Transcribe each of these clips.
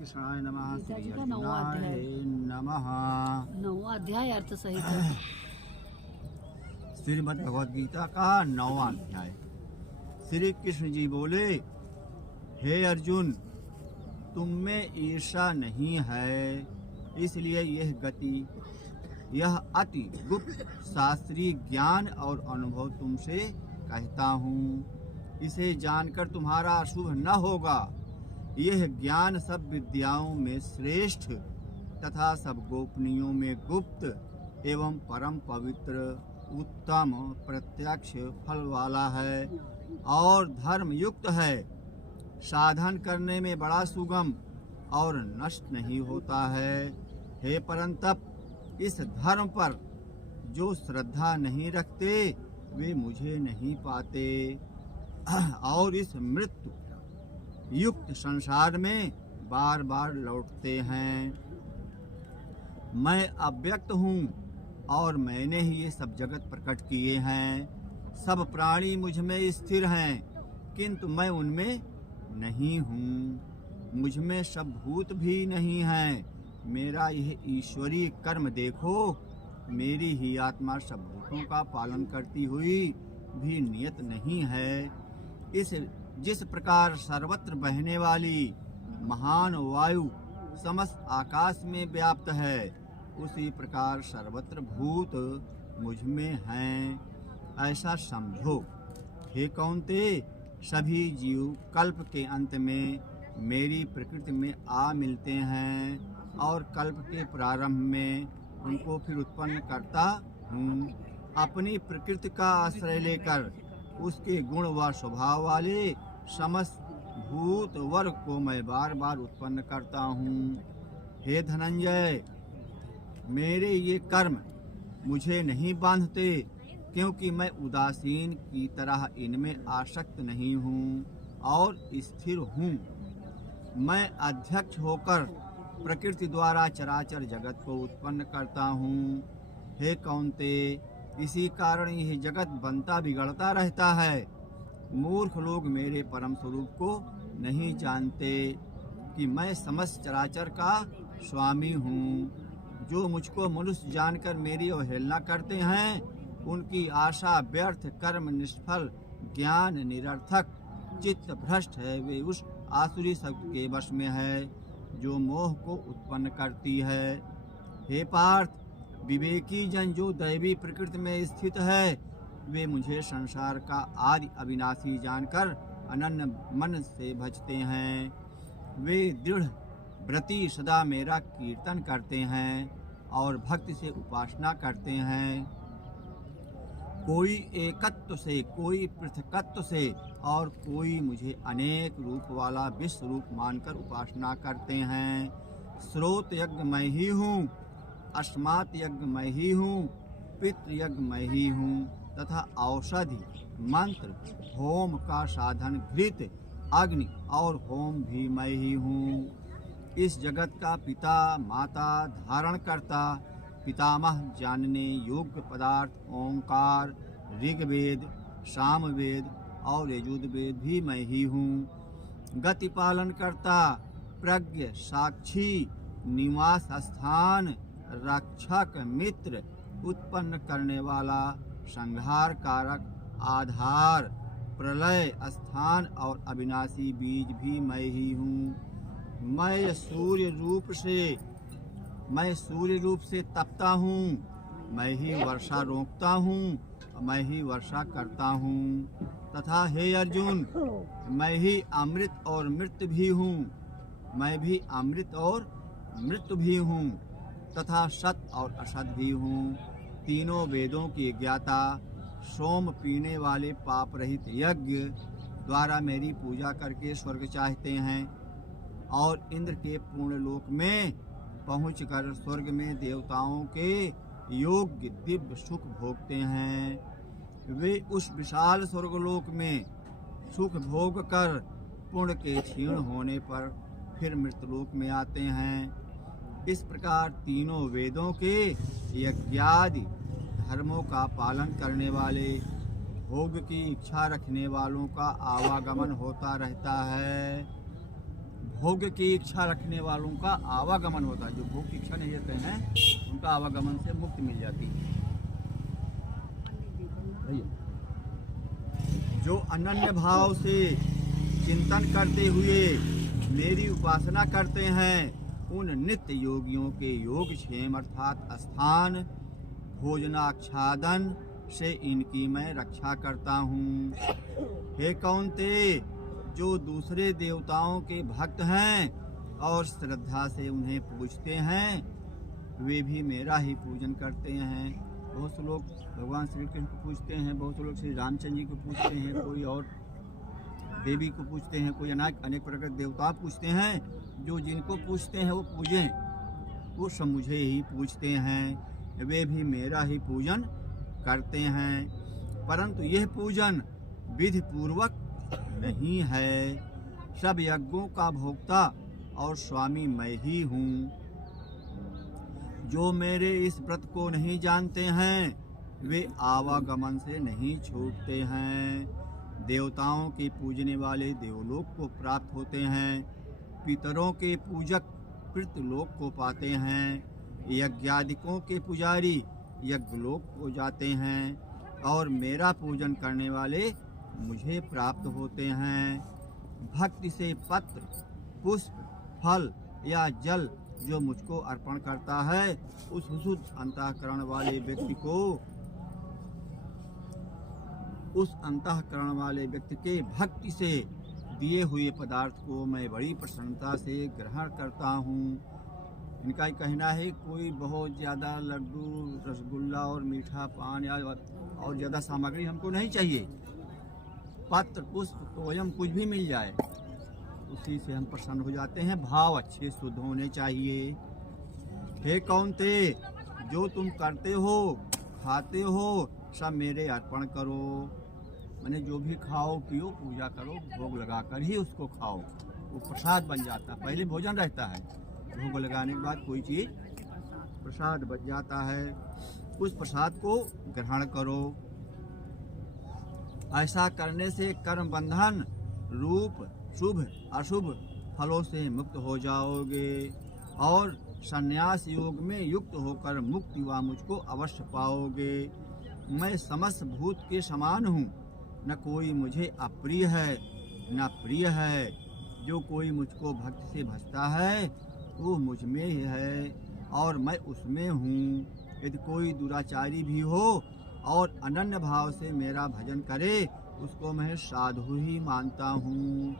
कृष्णाय नमः। गीता जी श्री का 9वां अर्जुनाय अध्याय। नमः। 9वां अध्याय अर्थ सहित है। श्रीमद् भगवद गीता का 9वां अध्याय। श्री कृष्ण जी बोले, हे अर्जुन, तुम में ईर्षा नहीं है, इसलिए यह गति, यह अति गुप्त शास्त्रीय ज्ञान और अनुभव तुमसे कहता हूँ। इसे जानकर तुम्हारा अशुभ न होगा। यह ज्ञान सब विद्याओं में श्रेष्ठ तथा सब गोपनीयों में गुप्त एवं परम पवित्र उत्तम प्रत्यक्ष फल वाला है और धर्म युक्त है। साधन करने में बड़ा सुगम और नष्ट नहीं होता है। हे परंतप, इस धर्म पर जो श्रद्धा नहीं रखते वे मुझे नहीं पाते और इस मृत्यु युक्त संसार में बार बार लौटते हैं। मैं अव्यक्त हूँ और मैंने ही ये सब जगत प्रकट किए हैं। सब प्राणी मुझ में स्थिर हैं, किंतु मैं उनमें नहीं हूँ। मुझ में सब भूत भी नहीं हैं। मेरा यह ईश्वरीय कर्म देखो। मेरी ही आत्मा सब भूतों का पालन करती हुई भी नियत नहीं है। जिस प्रकार सर्वत्र बहने वाली महान वायु समस्त आकाश में व्याप्त है, उसी प्रकार सर्वत्र भूत मुझ में हैं, ऐसा समझो। हे कौन्ते, सभी जीव कल्प के अंत में मेरी प्रकृति में आ मिलते हैं और कल्प के प्रारंभ में उनको फिर उत्पन्न करता हूँ। अपनी प्रकृति का आश्रय लेकर उसके गुण व स्वभाव वाले समस्त भूत वर्ग को मैं बार बार उत्पन्न करता हूँ। हे धनंजय, मेरे ये कर्म मुझे नहीं बांधते, क्योंकि मैं उदासीन की तरह इनमें आसक्त नहीं हूँ और स्थिर हूँ। मैं अध्यक्ष होकर प्रकृति द्वारा चराचर जगत को उत्पन्न करता हूँ। हे कौन्ते, इसी कारण यह जगत बनता बिगड़ता रहता है। मूर्ख लोग मेरे परम स्वरूप को नहीं जानते कि मैं समस्त चराचर का स्वामी हूँ। जो मुझको मनुष्य जानकर मेरी अवहेलना करते हैं, उनकी आशा व्यर्थ, कर्म निष्फल, ज्ञान निरर्थक, चित्त भ्रष्ट है। वे उस आसुरी शक्ति के वश में है जो मोह को उत्पन्न करती है। हे पार्थ, विवेकी जन जो दैवी प्रकृति में स्थित है, वे मुझे संसार का आदि अविनाशी जानकर अनन्य मन से भजते हैं। वे दृढ़ व्रती सदा मेरा कीर्तन करते हैं और भक्ति से उपासना करते हैं। कोई एकत्व से, कोई पृथकत्व से और कोई मुझे अनेक रूप वाला विश्व रूप मानकर उपासना करते हैं। स्रोत यज्ञ मैं ही हूँ, अस्मात् यज्ञ मैं ही हूँ, पितृ यज्ञ मैं ही हूँ तथा औषधि, मंत्र, होम का साधन, घृत, अग्नि और होम भी मैं ही हूँ। इस जगत का पिता, माता, धारण करता, पितामह, जानने योग्य पदार्थ, ओंकार, ऋग्वेद, सामवेद और यजुर्वेद भी मैं ही हूँ। गति पालन करता, प्रज्ञ, साक्षी, निवास स्थान, रक्षक, मित्र, उत्पन्न करने वाला, संहार कारक, आधार, प्रलय स्थान और अविनाशी बीज भी मैं ही हूँ। मैं सूर्य रूप से तपता हूँ। मैं ही वर्षा रोकता हूँ, मैं ही वर्षा करता हूँ। तथा हे अर्जुन, मैं ही अमृत और मृत भी हूँ। मैं भी अमृत और मृत भी हूँ तथा सत और असत भी हूँ। तीनों वेदों की ज्ञाता, सोम पीने वाले पाप रहित यज्ञ द्वारा मेरी पूजा करके स्वर्ग चाहते हैं और इंद्र के पूर्ण लोक में पहुंचकर स्वर्ग में देवताओं के योग्य दिव्य सुख भोगते हैं। वे उस विशाल स्वर्गलोक में सुख भोग कर पुण्य के क्षीण होने पर फिर मृतलोक में आते हैं। इस प्रकार तीनों वेदों के यज्ञादि धर्मों का पालन करने वाले, भोग की इच्छा रखने वालों का आवागमन होता रहता है। भोग की इच्छा रखने वालों का आवागमन होता है। जो भोग की इच्छा नहीं रखते हैं उनका आवागमन से मुक्ति मिल जाती है। जो अनन्य भाव से चिंतन करते हुए मेरी उपासना करते हैं उन नित्य योगियों के योगक्षेम अर्थात स्थान भोजनाच्छादन से इनकी मैं रक्षा करता हूँ। हे कौन्ते, जो दूसरे देवताओं के भक्त हैं और श्रद्धा से उन्हें पूजते हैं वे भी मेरा ही पूजन करते हैं। बहुत से लोग भगवान श्री कृष्ण को पूजते हैं, बहुत से लोग श्री रामचंद्र जी को पूजते हैं, कोई और देवी को पूजते हैं, कोई अनेक प्रकार के देवता पूजते हैं। जो जिनको पूजते हैं वो पूजें, वो सब मुझे ही पूजते हैं, वे भी मेरा ही पूजन करते हैं। परंतु यह पूजन विधि पूर्वक नहीं है। सब यज्ञों का भोक्ता और स्वामी मैं ही हूँ। जो मेरे इस व्रत को नहीं जानते हैं वे आवागमन से नहीं छूटते हैं। देवताओं के पूजने वाले देवलोक को प्राप्त होते हैं, पितरों के पूजक पितृलोक को पाते हैं, यज्ञादिकों के पुजारी यज्ञलोक को जाते हैं और मेरा पूजन करने वाले मुझे प्राप्त होते हैं। भक्ति से पत्र, पुष्प, फल या जल जो मुझको अर्पण करता है उस शुद्ध अंतःकरण वाले व्यक्ति को, उस अंतःकरण वाले व्यक्ति के भक्ति से दिए हुए पदार्थ को मैं बड़ी प्रसन्नता से ग्रहण करता हूँ। इनका कहना है कोई बहुत ज़्यादा लड्डू, रसगुल्ला और मीठा पान या और ज़्यादा सामग्री हमको नहीं चाहिए। पत्र, पुष्प, तोयम कुछ भी मिल जाए उसी से हम प्रसन्न हो जाते हैं। भाव अच्छे शुद्ध होने चाहिए। हे कौन्ते, जो तुम करते हो खाते हो सब मेरे अर्पण करो। मैंने जो भी खाओ पियो पूजा करो, भोग लगाकर ही उसको खाओ, वो प्रसाद बन जाता है। पहले भोजन रहता है, भोग लगाने के बाद कोई चीज़ प्रसाद बन जाता है, उस प्रसाद को ग्रहण करो। ऐसा करने से कर्म बंधन रूप शुभ अशुभ फलों से मुक्त हो जाओगे और संन्यास योग में युक्त होकर मुक्ति व मुझको अवश्य पाओगे। मैं समस्त भूत के समान हूँ, न कोई मुझे अप्रिय है न प्रिय है। जो कोई मुझको भक्ति से भजता है वो मुझ में ही है और मैं उसमें हूँ। यदि कोई दुराचारी भी हो और अनन्य भाव से मेरा भजन करे उसको मैं साधु ही मानता हूँ,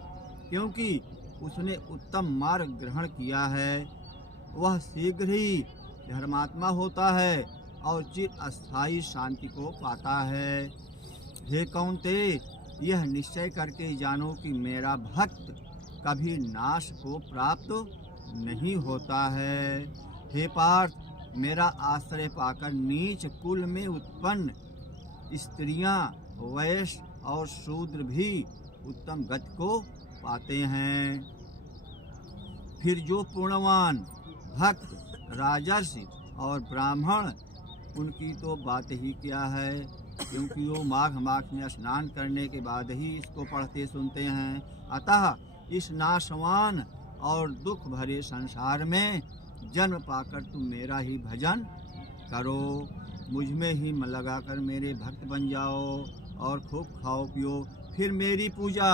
क्योंकि उसने उत्तम मार्ग ग्रहण किया है। वह शीघ्र ही धर्मात्मा होता है और चिर अस्थायी शांति को पाता है। हे कौन्ते, यह निश्चय करके जानो कि मेरा भक्त कभी नाश को प्राप्त नहीं होता है। हे पार्थ, मेरा आश्रय पाकर नीच कुल में उत्पन्न स्त्रियां, वैश्य और शूद्र भी उत्तम गति को पाते हैं। फिर जो पूर्णवान भक्त, राजर्षि और ब्राह्मण, उनकी तो बात ही क्या है, क्योंकि वो माघ मास में स्नान करने के बाद ही इसको पढ़ते सुनते हैं। अतः इस नाशवान और दुख भरे संसार में जन्म पाकर तुम मेरा ही भजन करो। मुझ में ही मन लगाकर मेरे भक्त बन जाओ और खूब खाओ पियो। फिर मेरी पूजा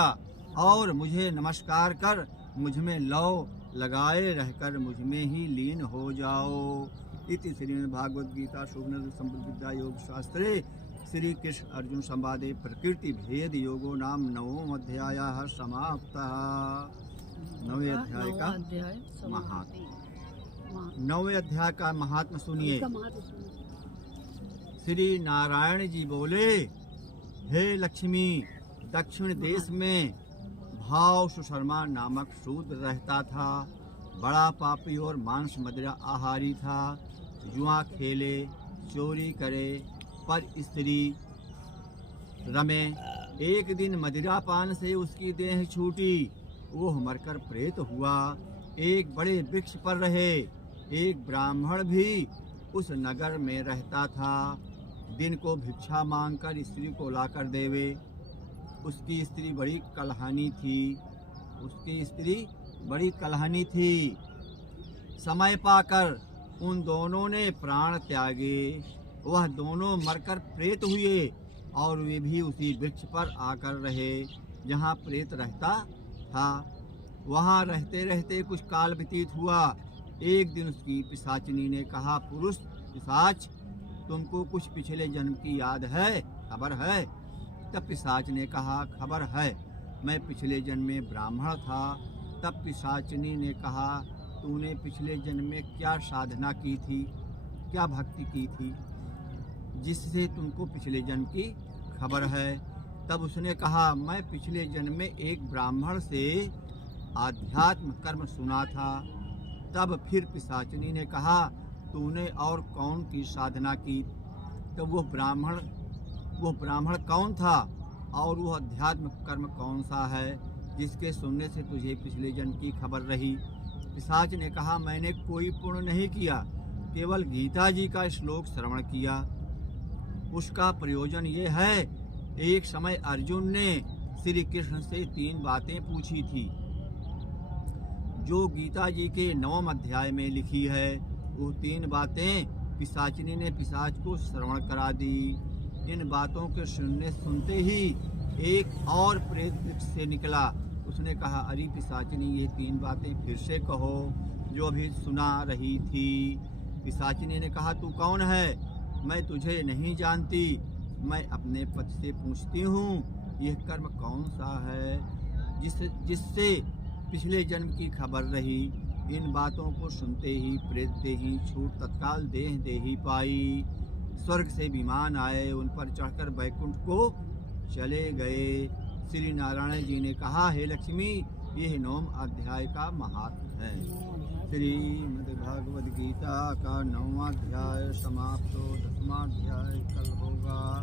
और मुझे नमस्कार कर मुझ में लौ लगाए रहकर मुझ में ही लीन हो जाओ। इति श्रीमद्भागवत गीता शुभनद संबुद्ध विद्या योग शास्त्रे श्री कृष्ण अर्जुन संवादे प्रकृति भेद योगो नाम नवम अध्यायः समाप्तः। नवे अध्याय का नवे अध्याय का महात्मा सुनिए। श्री नारायण जी बोले, हे लक्ष्मी, दक्षिण देश में भाव सुशर्मा नामक शूद्र रहता था। बड़ा पापी और मांस मदिरा आहारी था। जुआ खेले, चोरी करे, पर स्त्री रमे। एक दिन मदिरापान से उसकी देह छूटी, वो मरकर प्रेत हुआ। एक बड़े वृक्ष पर रहे। एक ब्राह्मण भी उस नगर में रहता था। दिन को भिक्षा मांगकर स्त्री को लाकर देवे। उसकी स्त्री बड़ी कलहानी थी। उसकी स्त्री बड़ी कलहनी थी। समय पाकर उन दोनों ने प्राण त्यागे। वह दोनों मरकर प्रेत हुए और वे भी उसी वृक्ष पर आकर रहे जहाँ प्रेत रहता था। वहाँ रहते रहते कुछ काल व्यतीत हुआ। एक दिन उसकी पिशाचिनी ने कहा, पुरुष पिशाच, तुमको कुछ पिछले जन्म की याद है, खबर है? तब पिशाच ने कहा, खबर है, मैं पिछले जन्म में ब्राह्मण था। तब पिशाचिनी ने कहा, तूने पिछले जन्म में क्या साधना की थी, क्या भक्ति की थी जिससे तुमको पिछले जन्म की खबर है? तब उसने कहा, मैं पिछले जन्म में एक ब्राह्मण से आध्यात्म कर्म सुना था। तब फिर पिशाचिनी ने कहा, तूने और कौन की साधना की? तब वो ब्राह्मण कौन था और वो अध्यात्म कर्म कौन सा है जिसके सुनने से तुझे पिछले जन्म की खबर रही? पिशाच ने कहा, मैंने कोई पुण्य नहीं किया, केवल गीता जी का श्लोक श्रवण किया। उसका प्रयोजन ये है, एक समय अर्जुन ने श्री कृष्ण से 3 बातें पूछी थी जो गीता जी के 9वें अध्याय में लिखी है। वो 3 बातें पिशाचिनी ने पिशाच को श्रवण करा दी। इन बातों के सुनते ही एक और प्रेत वृक्ष से निकला। उसने कहा, अरे पिशाचिनी, ये 3 बातें फिर से कहो जो अभी सुना रही थी। पिशाचिनी ने कहा, तू कौन है? मैं तुझे नहीं जानती। मैं अपने पति से पूछती हूँ, यह कर्म कौन सा है जिससे पिछले जन्म की खबर रही? इन बातों को सुनते ही प्रेत देही छूट तत्काल देह देही पाई। स्वर्ग से विमान आए, उन पर चढ़कर बैकुंठ को चले गए। श्री नारायण जी ने कहा, हे लक्ष्मी, यह 9वें अध्याय का महात्म है। श्रीमद् भागवत गीता का 9वां अध्याय समाप्त।